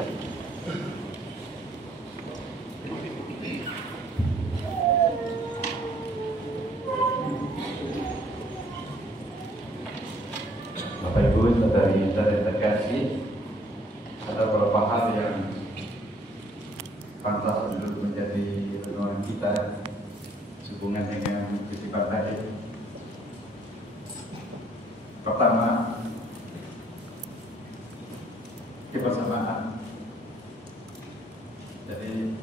Bapak Ibu saudari terkasih, ada beberapa hal yang pantas untuk menjadi renungan kita sehubungan dengan kehidupan tadi. Pertama, kebersamaan. Jadi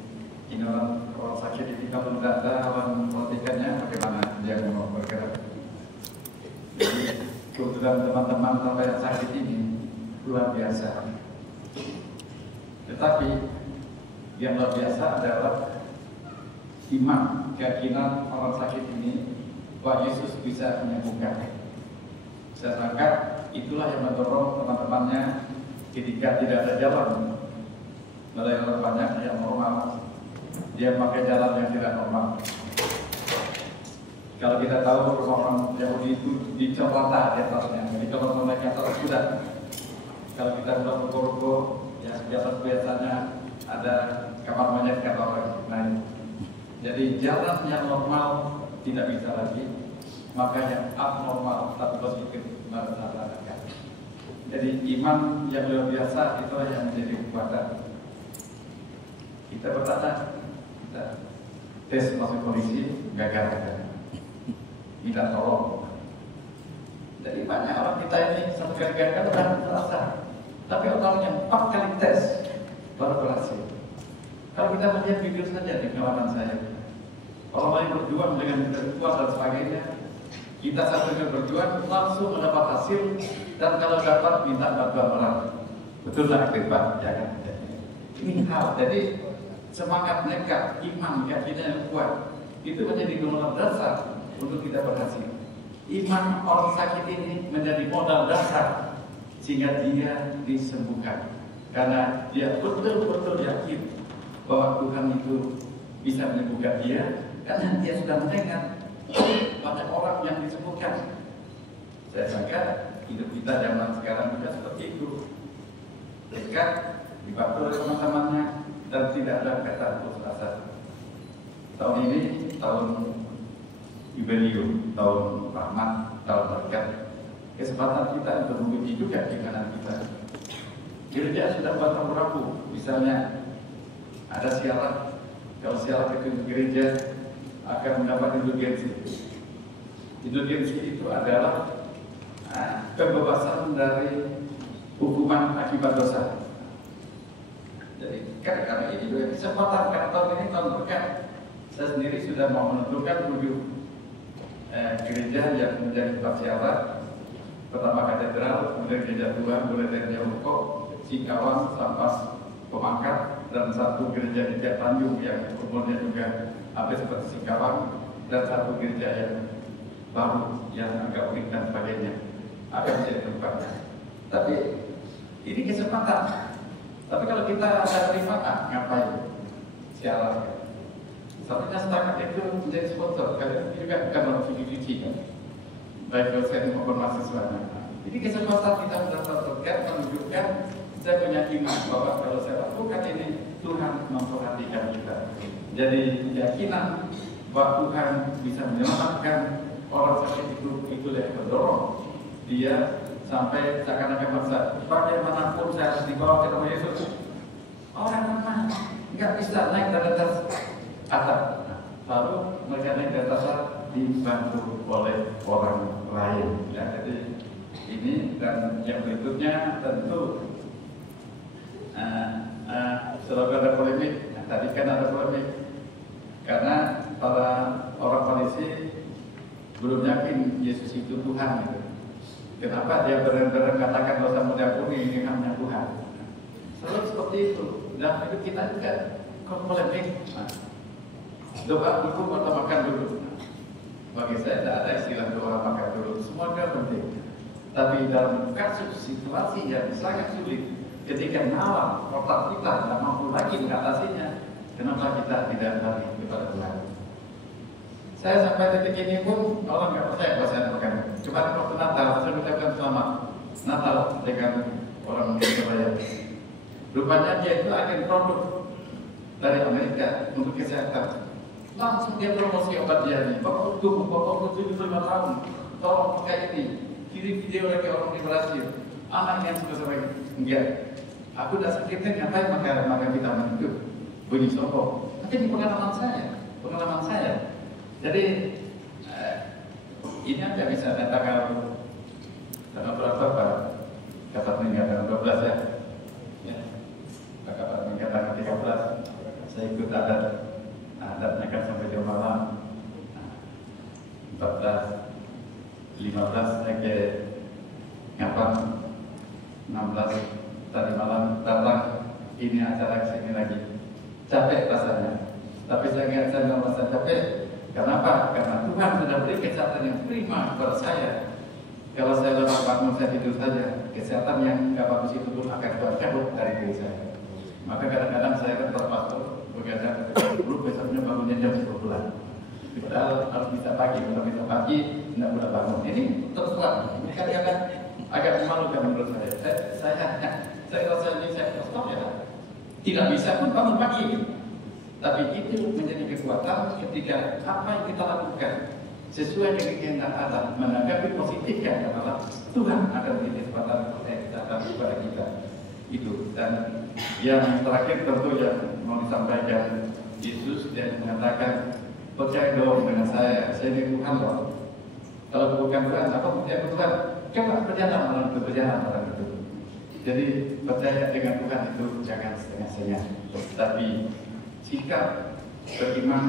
ini orang sakit ini kalau tidak ada orang memperhatikannya, bagaimana dia mau bergerak. Jadi kebetulan teman-teman sampai yang sakit ini luar biasa. Tetapi yang luar biasa adalah iman, keyakinan orang sakit ini bahwa Yesus bisa menyembuhkan. Saya sangka itulah yang mendorong teman-temannya ketika tidak ada jalan. Mulai orang banyak yang normal, dia pakai jalan yang tidak normal. Kalau kita tahu orang Yahudi itu dicopot di atasnya, jadi kalau mereka atas kuda. Kalau kita sudah ruko-ruko, ya biasanya ada kamar monyet kata orang lain. Jadi jalan yang normal tidak bisa lagi, maka yang abnormal tapi positif merasakan. Jadi iman yang luar biasa itulah yang menjadi kekuatan. Kita bertanya, kita tes masuk polisi gagal. Minta tolong. Jadi banyak orang kita ini satu kali gagal sudah terasa, tapi orang yang 4 kali tes baru berhasil. Kalau kita melihat video saja di kawanan saya, orang lain berjuang dengan kuat dan sebagainya, kita satu kali berjuang langsung mendapat hasil, dan kalau dapat minta bantuan orang. Betul lah Pak, ya kan? Ini hal. Jadi semangat nekat, iman, keyakinan yang kuat itu menjadi modal dasar untuk kita berhasil. Iman orang sakit ini menjadi modal dasar sehingga dia disembuhkan, karena dia betul-betul yakin bahwa Tuhan itu bisa menyembuhkan dia, karena dia sudah mendengar banyak orang yang disembuhkan. Saya sangka hidup kita zaman sekarang juga seperti itu, dekat, dibantu oleh teman-temannya, dan tidak ada kata putus asa. Tahun ini tahun jubileum, tahun rahmat, tahun berkat. Kesempatan kita untuk menguji juga keimanan kita. Gereja sudah batang rapuh, misalnya ada syarat, kalau syarat itu gereja akan mendapat indulgensi. Indulgensi itu adalah kebebasan dari hukuman akibat dosa. Jadi karena ini juga kesempatan, karena tahun ini tahun berkat. Saya sendiri sudah mau menentukan 7 gereja yang menjadi 4 syarat. Pertama katedral, kemudian gereja tua, mulai dari Jauhko, Singkawang, Sampas, Pemangkat, dan 1 gereja di Tanjung yang umurnya juga hampir seperti Singkawang, dan 1 gereja yang baru yang agak unik dan sebagainya akan menjadi tempatnya. Tapi ini kesempatan. Tapi kalau kita ada terima, ngapain? Syarat. Satunya setakat itu menjadi sponsor, kalian juga bukan orang cuci-cuci kan? Baik dosen maupun mahasiswa. Jadi kesempatan kita mendapatkan menunjukkan saya punya iman bahwa kalau saya lakukan ini Tuhan memperhatikan kita. Jadi keyakinan bahwa Tuhan bisa menyelamatkan orang sakit itu yang mendorong dia sampai seakan-akan merasa bagaimanapun saya harus dibawa ke nama Yesus. Orang mana nggak bisa naik dari atas atap, baru mereka naik ke atas dibantu oleh orang lain. Ya, jadi ini dan yang berikutnya tentu selalu ada polemik. Tadi kan ada polemik karena para orang Farisi belum yakin Yesus itu Tuhan. Gitu. Kenapa dia benar-benar katakan dosa mengampuni ini hanya Tuhan? Selalu seperti itu. Dan itu kita juga polemik. Doa dulu atau makan dulu. Bagi saya tidak ada istilah doa makan dulu. Semua itu penting. Tapi dalam kasus situasi yang sangat sulit, ketika nalar otak kita tidak mampu lagi mengatasinya, kenapa kita tidak lari kepada Tuhan? Saya sampai detik ini pun orang nggak percaya bahwa saya makan. Kemarin waktu Natal saya ucapkan selamat Natal dengan orang Surabaya. Rupanya dia itu agen produk dari Amerika untuk kesehatan. Langsung dia promosi obat dia ini, pokok tubuh 75 tahun, tolong pakai ini. Kirim video lagi orang di Brasil, anaknya sudah sampai enggak. Aku udah sakit kan ngapain makan vitamin itu? Bunyi sopo. Tapi ini pengalaman saya. Jadi ini aja bisa tanggal berapa Pak? Kapan meninggal tanggal 12 ya? Ya. Kapan meninggal tanggal 13? Saya ikut adatnya kan sampai jam malam. 14, 15 saya ke ngapan 16 tadi malam datang ini acara kesini lagi. Capek rasanya, tapi saya nggak merasa capek. Kenapa? Karena Tuhan sudah beri kesehatan yang prima kepada saya. Kalau saya lepas bangun, saya tidur saja, kesehatan yang nggak bagus itu pun akan cabut dari diri saya. Maka kadang-kadang saya kan terpaksa begadang dulu, besoknya bangunnya jam 10. Padahal harus bisa pagi, kalau bisa pagi tidak boleh bangun. Ini terus terang, ini kadang-kadang agak memalukan menurut saya. Saya rasa ini saya stop ya. Tidak bisa pun bangun pagi. Tapi itu menjadi kekuatan ketika apa yang kita lakukan sesuai dengan kehendak Allah, menanggapi positif kehendak Allah, Tuhan akan beri kesempatan kepada kita. Itu. Dan yang terakhir tentu yang mau disampaikan Yesus, dia mengatakan percaya dong dengan saya ini Tuhan loh. Kalau bukan Tuhan, apa percaya Tuhan? Coba berjalan malam itu. Jadi percaya dengan Tuhan itu jangan setengah-setengah. Tapi sikap beriman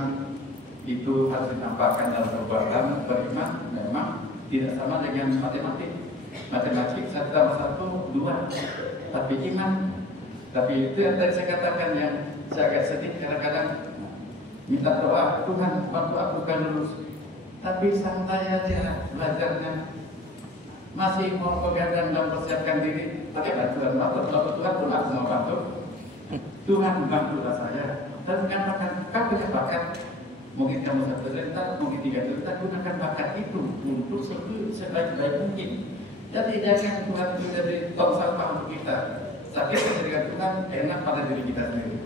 itu harus ditampakkan dalam perbuatan. Beriman memang tidak sama dengan matematik. Matematik 1 tambah 1 2. Tapi iman. Tapi itu yang tadi saya katakan yang saya agak sedih kadang-kadang minta doa, Tuhan bantu aku kan lulus. Tapi santai aja belajarnya. Masih mau begadang dan persiapkan diri pakai bantuan Tuhan pun aku mau bantu. Tuhan bantulah saya dan katakan kau punya bakat. Mungkin kamu 1 juta, mungkin 3 juta, gunakan bakat itu untuk sebaik-baik mungkin. Jadi jangan Tuhan itu jadi tong sampah untuk kita. Sakit dengan Tuhan enak pada diri kita sendiri.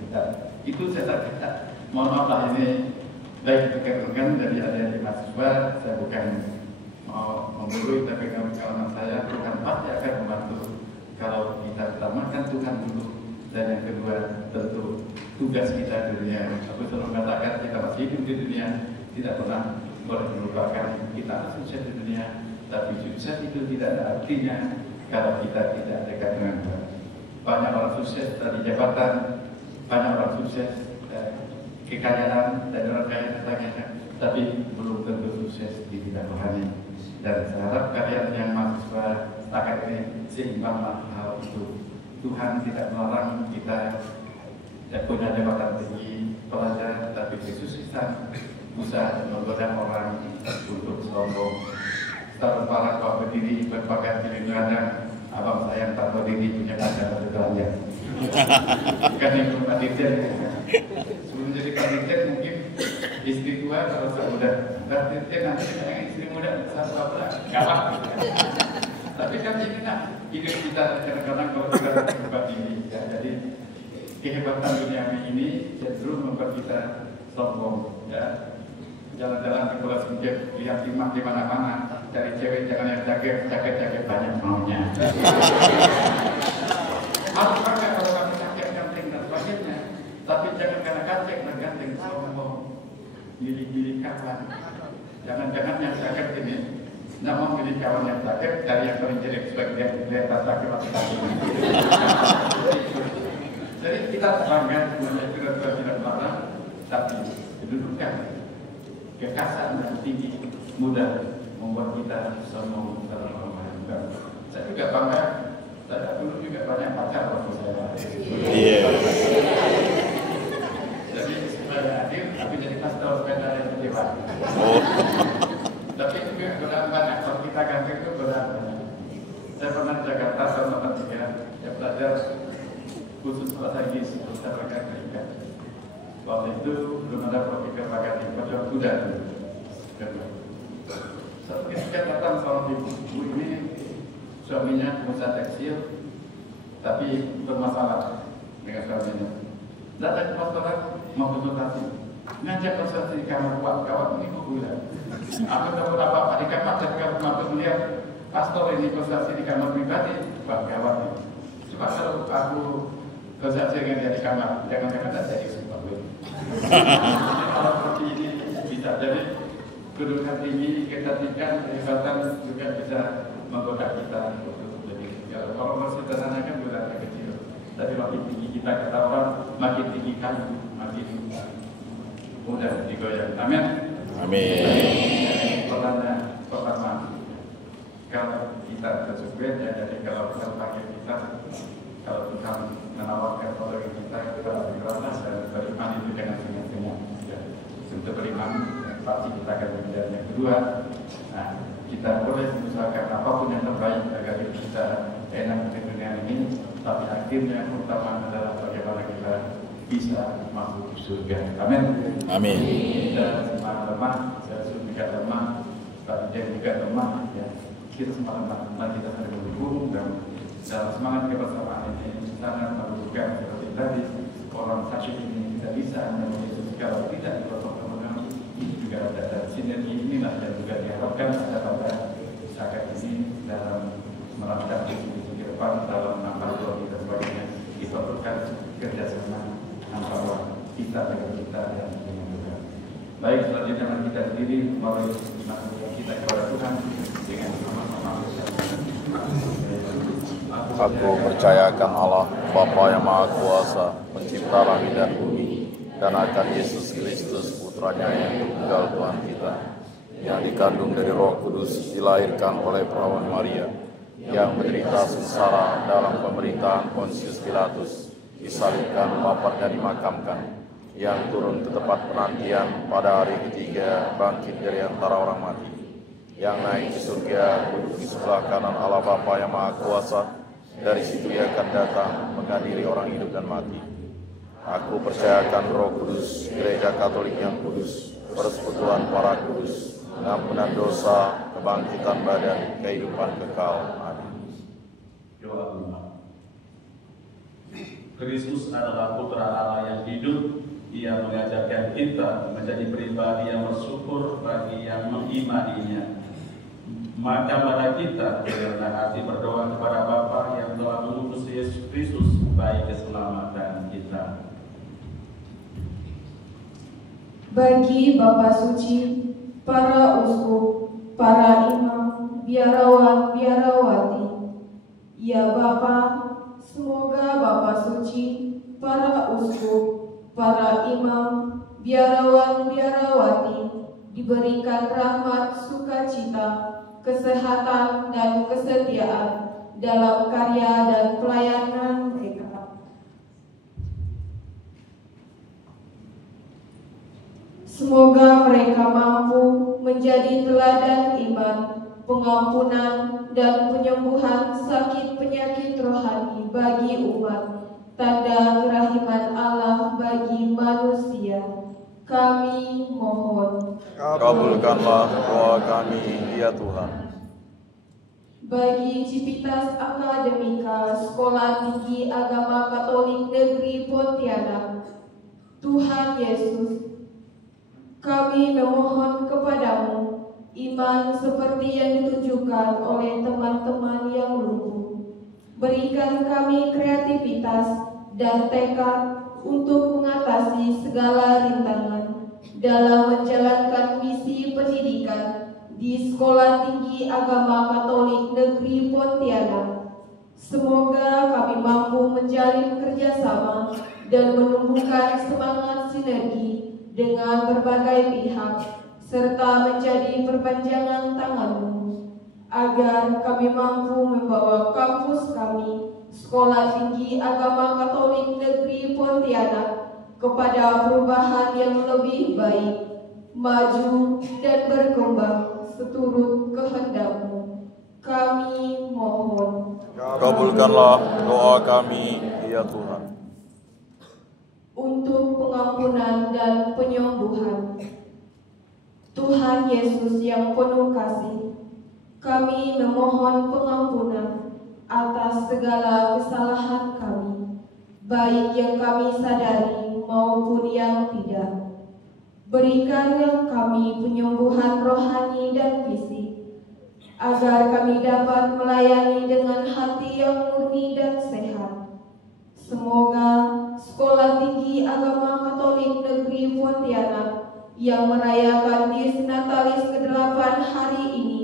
Itu saya katakan. Mohon maaf lah ini baik dikatakan dari adik-adik mahasiswa, saya bukan mau menggurui, tapi kalau saya Tuhan pasti akan membantu. Kalau kita utamakan Tuhan dulu, dan yang kedua tentu tugas kita di dunia. Aku selalu mengatakan kita masih hidup di dunia, tidak pernah boleh melupakan kita harus sukses di dunia. Tapi sukses itu tidak ada artinya kalau kita tidak dekat dengan Tuhan. Banyak orang sukses dari jabatan, banyak orang sukses kekayaan dan orang kaya sebagainya, tapi belum tentu sukses di bidang rohani. Dan saya harap kalian yang mahasiswa setakat ini seimbanglah hal itu. Tuhan tidak melarang kita punya jabatan tinggi, pelajar, tapi kesusahan usaha menggoda orang untuk sombong. Taruh parah kau berdiri berpakaian pilih ladang, abang sayang tak berdiri punya kaca satu belanja. Bukan yang rumah dirjen. Sebelum jadi dirjen mungkin istri tua kalau saya muda. Dirjen nanti dengan istri muda satu apa galak. Tapi kan ini hidup kita kadang-kadang kalau kita berubah ini. Ya, jadi kehebatan dunia ini cenderung membuat kita sombong. Ya. Jalan-jalan ke Pulau Singkep, lihat timah di mana-mana, cari cewek jangan yang jaket banyak maunya. Harus pakai kalau kamu jaket ganteng dan sebagainya, tapi jangan karena jaket dan ganteng sombong, milih kawan. Jangan-jangan yang jaket ini, nggak mau milih kawan yang jaket dari yang paling jelek sebagai lihat jaket atau jaket. Jadi kita bangga sebenarnya tidak melarang, tapi kedudukan kekasaan yang tinggi mudah membuat kita sombong dalam orang. Saya juga bangga, saya dulu juga banyak pacar waktu saya. Jadi supaya adil, tapi jadi pastor sepeda yang kecewa. Tapi juga godaan banyak, kalau kita ganteng itu godaan banyak. Saya pernah di Jakarta tahun 83, saya belajar khusus bahasa Inggris, saya berkata ikan. Waktu itu belum ada program pakai pacuan kuda. Satu ketika datang seorang ibu ini suaminya pengusaha tekstil, tapi bermasalah. dengan suaminya. Datang ke restoran mau konsultasi, ngajak konsultasi di kamar kawan ini kok gula. Aku tahu apa di kamar dan kamar melihat pastor ini konsultasi di kamar pribadi, kawan ini. Cuma kalau aku konsultasi dengan dia di kamar, jangan-jangan tak jadi sumpah gue. Kalau seperti ini bisa jadi kedudukan tinggi, kecantikan, kehebatan juga bisa menggoda kita untuk lebih. Kalau sederhana kan goda kecil, tapi makin tinggi kita kata orang, makin tinggi kayu, makin mudah digoyang. Amin. Amin. Pertama, kalau kita tersesuai, ya jadi kalau Tuhan panggil kita, kalau Tuhan menawarkan kepada kita berkeras dan beriman itu dengan senyum-senyum. Ya, untuk beriman, pasti kita akan menjadi. Yang kedua, nah, kita boleh mengusahakan apapun yang terbaik agar kita enak di dunia ini, tapi akhirnya utama adalah bagaimana kita bisa masuk ke surga. Amin. Amin. Kita semua lemah, juga lemah, tapi dia juga lemah. Ya, kita semua lemah, mari kita saling mendukung dan dalam semangat kebersamaan ini sangat membutuhkan seperti tadi orang sakit ini tidak bisa hanya Yesus kalau tidak dipotong-potong ini juga ada sinergi inilah yang juga diharapkan ada pada sakit ini dalam melakukan visi ke depan dalam menambah kita sebagainya diperlukan kerjasama antara kita dengan kita dan dengan Tuhan. Baik, selanjutnya mari kita sendiri melalui kita kepada Tuhan dengan sama-sama. Aku percayakan Allah, Bapa yang Maha Kuasa, pencipta langit dan bumi, dan akan Yesus Kristus, putranya yang tunggal Tuhan kita, yang dikandung dari Roh Kudus, dilahirkan oleh perawan Maria, yang menderita sengsara dalam pemerintahan Pontius Pilatus, disalibkan, wafat dan dimakamkan, yang turun ke tempat penantian pada hari ketiga, bangkit dari antara orang mati, yang naik ke surga, duduk di sebelah kanan Allah Bapa yang Maha Kuasa. Dari situ ia akan datang menghadiri orang hidup dan mati. Aku percayakan Roh Kudus, Gereja Katolik yang kudus, persekutuan para kudus, pengampunan dosa, kebangkitan badan, kehidupan kekal. Amin. Doa 5. Kristus adalah Putra Allah yang hidup. Ia mengajarkan kita menjadi pribadi yang bersyukur bagi yang mengimaninya. Maka pada kita dengan hati berdoa kepada Bapa yang telah mengutus Yesus Kristus bagi keselamatan kita. Bagi Bapa Suci, para uskup, para imam, biarawan, biarawati, ya Bapa, semoga Bapa Suci, para uskup, para imam, biarawan, biarawati diberikan rahmat sukacita, kesehatan dan kesetiaan dalam karya dan pelayanan mereka. Semoga mereka mampu menjadi teladan iman, pengampunan, dan penyembuhan sakit penyakit rohani bagi umat, tanda kerahiman Allah bagi manusia. Kami mohon, Kabulkanlah doa kami, ya Tuhan. bagi Civitas Akademika Sekolah Tinggi Agama Katolik Negeri Pontianak, Tuhan Yesus, kami memohon kepadamu iman seperti yang ditunjukkan oleh teman-teman yang lumpuh. Berikan kami kreativitas dan tekad untuk mengatasi segala rintangan dalam menjalankan misi pendidikan di Sekolah Tinggi Agama Katolik Negeri Pontianak. Semoga kami mampu menjalin kerjasama dan menumbuhkan semangat sinergi dengan berbagai pihak, serta menjadi perpanjangan tangan-Mu, agar kami mampu membawa kampus kami, Sekolah Tinggi Agama Katolik Negeri Pontianak, kepada perubahan yang lebih baik, maju dan berkembang seturut kehendak-Mu. Kami mohon. Kabulkanlah doa kami, ya Tuhan. Untuk pengampunan dan penyembuhan, Tuhan Yesus yang penuh kasih, kami memohon pengampunan atas segala kesalahan kami, baik yang kami sadari maupun yang tidak. Berikanlah kami penyembuhan rohani dan fisik, agar kami dapat melayani dengan hati yang murni dan sehat. Semoga Sekolah Tinggi Agama Katolik Negeri Pontianak yang merayakan Dies Natalis ke-8 hari ini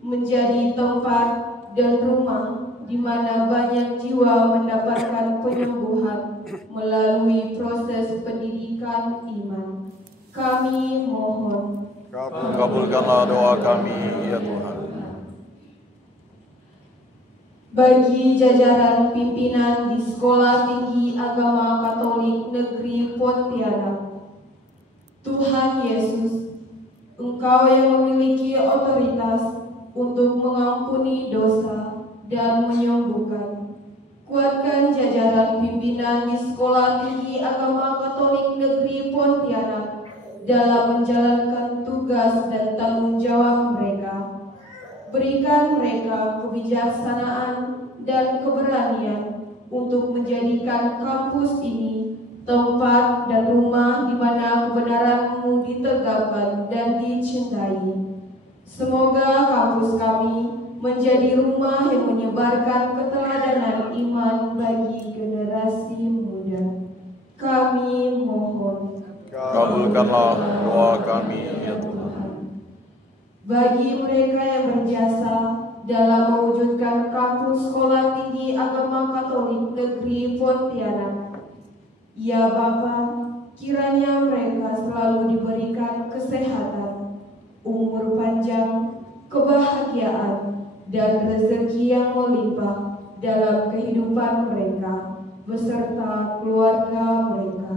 menjadi tempat dan rumah di mana banyak jiwa mendapatkan penyembuhan melalui proses pendidikan iman. Kami mohon. Kabulkanlah doa kami, ya Tuhan. Bagi jajaran pimpinan di Sekolah Tinggi Agama Katolik Negeri Pontianak, Tuhan Yesus, Engkau yang memiliki otoritas untuk mengampuni dosa dan menyembuhkan. Kuatkan jajaran pimpinan di Sekolah Tinggi Agama Katolik Negeri Pontianak dalam menjalankan tugas dan tanggung jawab mereka. Berikan mereka kebijaksanaan dan keberanian untuk menjadikan kampus ini tempat dan rumah di mana kebenaran-Mu ditegakkan dan dicintai. Semoga kampus kami menjadi rumah yang menyebarkan keteladanan iman bagi generasi muda. Kami mohon. Kabulkanlah doa kami, ya Tuhan. Bagi mereka yang berjasa dalam mewujudkan kampus Sekolah Tinggi Agama Katolik Negeri Pontianak, ya Bapa, kiranya mereka selalu diberikan kesehatan, umur panjang, kebahagiaan, dan rezeki yang melimpah dalam kehidupan mereka beserta keluarga mereka.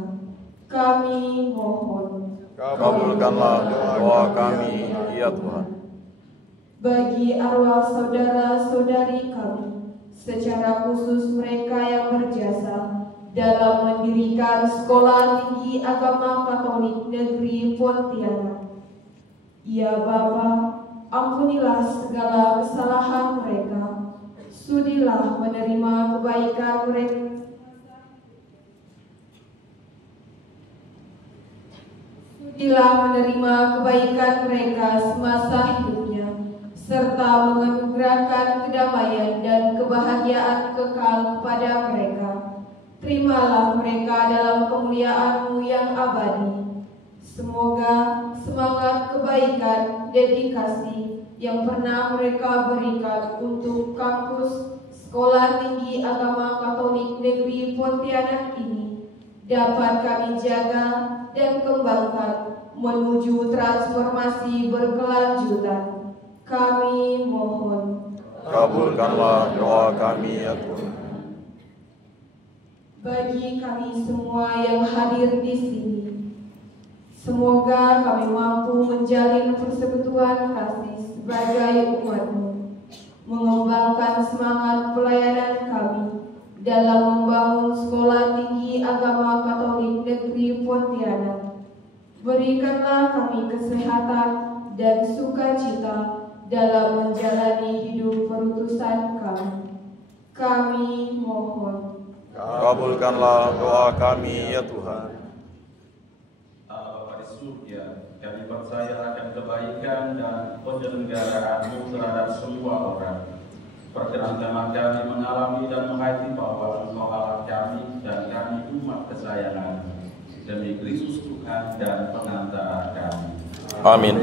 Kami mohon. Kabulkanlah doa kami, ya Tuhan. Bagi arwah saudara-saudari kami, secara khusus mereka yang berjasa dalam mendirikan Sekolah Tinggi Agama Katolik Negeri Pontianak, ya Bapa, ampunilah segala kesalahan mereka, sudilah menerima kebaikan mereka. Sudilah menerima kebaikan mereka semasa hidupnya, serta menganugerahkan kedamaian dan kebahagiaan kekal kepada mereka. Terimalah mereka dalam kemuliaan-Mu yang abadi. Semoga semangat kebaikan, dedikasi yang pernah mereka berikan untuk kampus Sekolah Tinggi Agama Katolik Negeri Pontianak ini dapat kami jaga dan kembangkan menuju transformasi berkelanjutan. Kami mohon. Kabulkanlah doa kami, ya Tuhan. Bagi kami semua yang hadir di sini, semoga kami mampu menjalin persekutuan kasih sebagai umat-Mu, mengembangkan semangat pelayanan kami dalam membangun Sekolah Tinggi Agama Katolik Negeri Pontianak. Berikanlah kami kesehatan dan sukacita dalam menjalani hidup perutusan kami. Kami mohon. Kabulkanlah doa kami, ya Tuhan. Bapa di surga, kami percaya akan kebaikan dan penyelenggaraan-Mu terhadap semua orang. Perkenankanlah kami mengalami dan menghayati bahwa Engkau Allah kami dan kami umat kesayangan. Demi Kristus Tuhan dan pengantara kami. Amin.